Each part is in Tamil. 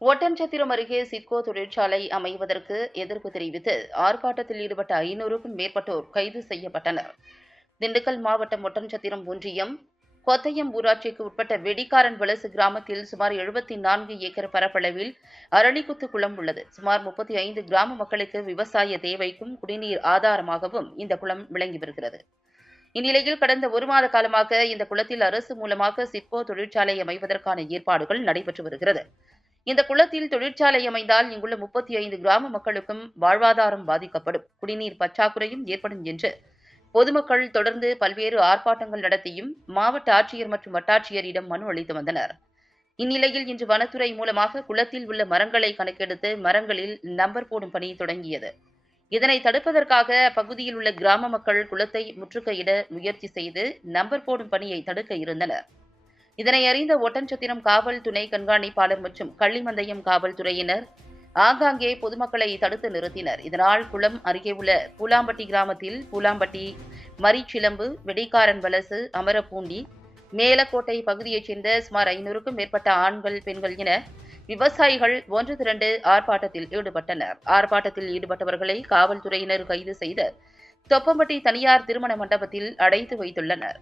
ஒட்டன்சத்திரம் அருகே சிட்கோ தொழிற்சாலை அமைவதற்கு எதிர்ப்பு தெரிவித்து ஆர்ப்பாட்டத்தில் ஈடுபட்ட 500க்கும் மேற்பட்டோர் கைது செய்யப்பட்டனர். திண்டுக்கல் மாவட்டம் ஒட்டன்சத்திரம் ஒன்றியம் கொத்தயம் ஊராட்சிக்கு உட்பட்ட வெடிக்காரன் வலசு கிராமத்தில் சுமார் 74 ஏக்கர் பரப்பளவில் அரளிக்குத்து குளம் உள்ளது. சுமார் 35 கிராம மக்களுக்கு விவசாய தேவைக்கும் குடிநீர் ஆதாரமாகவும் இந்த குளம் விளங்கி வருகிறது. இந்நிலையில் கடந்த ஒரு மாத காலமாக இந்த குளத்தில் அரசு மூலமாக சிட்கோ தொழிற்சாலை அமைவதற்கான ஏற்பாடுகள் நடைபெற்று வருகிறது. இந்த குளத்தில் தொழிற்சாலை அமைந்தால் இங்குள்ள 35 கிராம மக்களுக்கும் வாழ்வாதாரம் பாதிக்கப்படும், குடிநீர் பற்றாக்குறையும் ஏற்படும் என்று பொதுமக்கள் தொடர்ந்து பல்வேறு ஆர்ப்பாட்டங்கள் நடத்தியும் மாவட்ட ஆட்சியர் மற்றும் வட்டாட்சியரிடம் மனு அளித்து வந்தனர். இந்நிலையில் இன்று வனத்துறை மூலமாக குளத்தில் உள்ள மரங்களை கணக்கெடுத்து மரங்களில் நம்பர் போடும் பணி தொடங்கியது. இதனை தடுப்பதற்காக அப்பகுதியில் உள்ள கிராம மக்கள் குளத்தை முற்றுகையிட முயற்சி செய்து நம்பர் போடும் பணியை தடுக்க இருந்தனர். இதனை அறிந்த ஒட்டன்சத்திரம் காவல் துணை கண்காணிப்பாளர் மற்றும் கள்ளிமந்தயம் காவல்துறையினர் ஆங்காங்கே பொதுமக்களை தடுத்து நிறுத்தினர். இதனால் குளம் அருகே உள்ள பூலாம்பட்டி கிராமத்தில் பூலாம்பட்டி, மரிச்சிலம்பு, வெடிக்காரன் வலசு, அமரப்பூண்டி, மேலக்கோட்டை பகுதியைச் சேர்ந்த சுமார் 500க்கும் மேற்பட்ட ஆண்கள், பெண்கள் என விவசாயிகள் ஒன்று திரண்டு ஆர்ப்பாட்டத்தில் ஈடுபட்டனர். ஆர்ப்பாட்டத்தில் ஈடுபட்டவர்களை காவல்துறையினர் கைது செய்து தொப்பம்பட்டி தனியார் திருமண மண்டபத்தில் அடைத்து வைத்துள்ளனர்.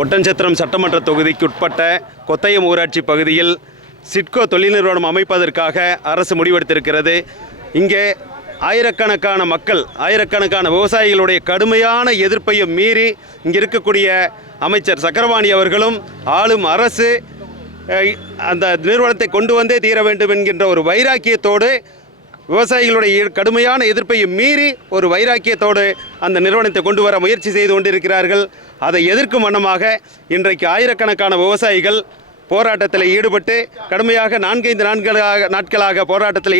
ஒட்டன்சத்திரம் சட்டமன்ற தொகுதிக்குட்பட்ட கொத்தயம் ஊராட்சி பகுதியில் சிட்கோ தொழில் நிறுவனம் அமைப்பதற்காக அரசு முடிவெடுத்திருக்கிறது. இங்கே ஆயிரக்கணக்கான மக்கள், ஆயிரக்கணக்கான விவசாயிகளுடைய கடுமையான எதிர்ப்பையும் மீறி இங்கே இருக்கக்கூடிய அமைச்சர் சக்கரபாணி அவர்களும் ஆளும் அரசு அந்த நிறுவனத்தை கொண்டு வந்தே தீர வேண்டும் என்கின்ற ஒரு வைராக்கியத்தோடு, விவசாயிகளுடைய கடுமையான எதிர்ப்பையும் மீறி ஒரு வைராக்கியத்தோடு அந்த நிறுவனத்தை கொண்டு வர முயற்சி செய்து கொண்டிருக்கிறார்கள். அதை எதிர்க்கும் வண்ணமாக இன்றைக்கு ஆயிரக்கணக்கான விவசாயிகள் போராட்டத்தில் ஈடுபட்டு கடுமையாக 4-5 நாட்களாக போராட்டத்தில்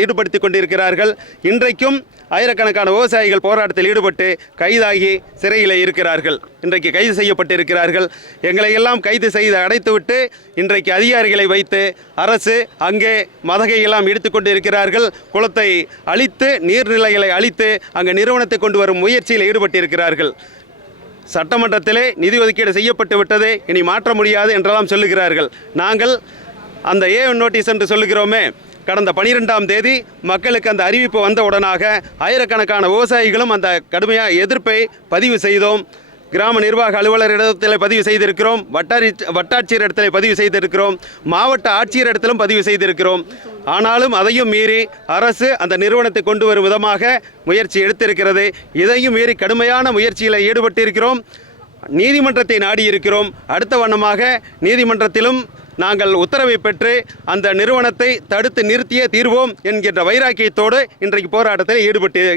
ஈடுபடுத்தி கொண்டிருக்கிறார்கள். இன்றைக்கும் ஆயிரக்கணக்கான விவசாயிகள் போராட்டத்தில் ஈடுபட்டு கைதாகி சிறையில் இருக்கிறார்கள். இன்றைக்கு கைது செய்யப்பட்டிருக்கிறார்கள். எங்களை எல்லாம் கைது செய்து அடைத்துவிட்டு இன்றைக்கு அதிகாரிகளை வைத்து அரசு அங்கே மதகையெல்லாம் எடுத்துக்கொண்டு இருக்கிறார்கள். குளத்தை அழித்து, நீர்நிலைகளை அழித்து அங்கே நிறுவனத்தை கொண்டு வரும் முயற்சியில் ஈடுபட்டிருக்கிறார்கள். சட்டமன்றத்திலே நிதி ஒதுக்கீடு செய்யப்பட்டு விட்டது, இனி மாற்ற முடியாது என்றெல்லாம் சொல்லுகிறார்கள். நாங்கள் அந்த A1 நோட்டீஸ் என்று சொல்லுகிறோமே, கடந்த 12ஆம் தேதி மக்களுக்கு அந்த அறிவிப்பு வந்தவுடனாக ஆயிரக்கணக்கான விவசாயிகளும் அந்த கடுமையாக எதிர்ப்பை பதிவு செய்தோம். கிராம நிர்வாக அலுவலர் இடத்தில் பதிவு செய்திருக்கிறோம், வட்டாட்சியர் இடத்துல பதிவு செய்திருக்கிறோம், மாவட்ட ஆட்சியர் இடத்திலும் பதிவு செய்திருக்கிறோம். ஆனாலும் அதையும் மீறி அரசு அந்த நிறுவனத்தை கொண்டு வரும் விதமாக முயற்சி எடுத்திருக்கிறது. இதையும் மீறி கடுமையான முயற்சியில் ஈடுபட்டிருக்கிறோம். நீதிமன்றத்தை நாடியிருக்கிறோம். அடுத்த வண்ணமாக நீதிமன்றத்திலும் நாங்கள் உத்தரவை பெற்று அந்த நிறுவனத்தை தடுத்து நிறுத்தியே தீர்வோம் என்கின்ற வைராக்கியத்தோடு இன்றைக்கு போராட்டத்தில்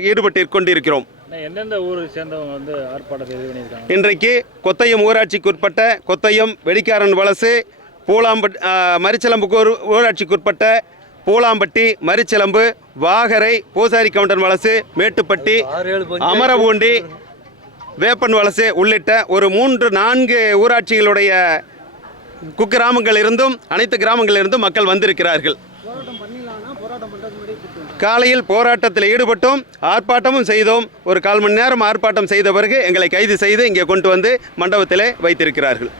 ஈடுபட்டு கொண்டிருக்கிறோம். எந்தெந்த ஊரை சேர்ந்தவங்க ஆர்ப்பாட்டத்தை இது பண்ணியிருக்காங்க? இன்றைக்கு கொத்தயம் ஊராட்சிக்குட்பட்ட கொத்தயம், வெடிக்காரன் வலசு, பூலாம்பட்டி, மரிச்சிலம்பு ஊராட்சிக்குட்பட்ட பூலாம்பட்டி, மரிச்சிலம்பு, வாகரை, பூசாரி கவுண்டன் வலசு, மேட்டுப்பட்டி, அமரபூண்டி, வேப்பன் வலசு உள்ளிட்ட ஒரு 3-4 ஊராட்சிகளுடைய குக்கிராமங்களிலிருந்தும் அனைத்து கிராமங்களிலிருந்தும் மக்கள் வந்திருக்கிறார்கள். காலையில் போராட்டத்தில் ஈடுபட்டோம், ஆர்ப்பாட்டமும் செய்தோம். ஒரு 1/4 மணி நேரம் ஆர்ப்பாட்டம் செய்த பிறகு எங்களை கைது செய்து இங்கே கொண்டு வந்து மண்டபத்திலே வைத்திருக்கிறார்கள்.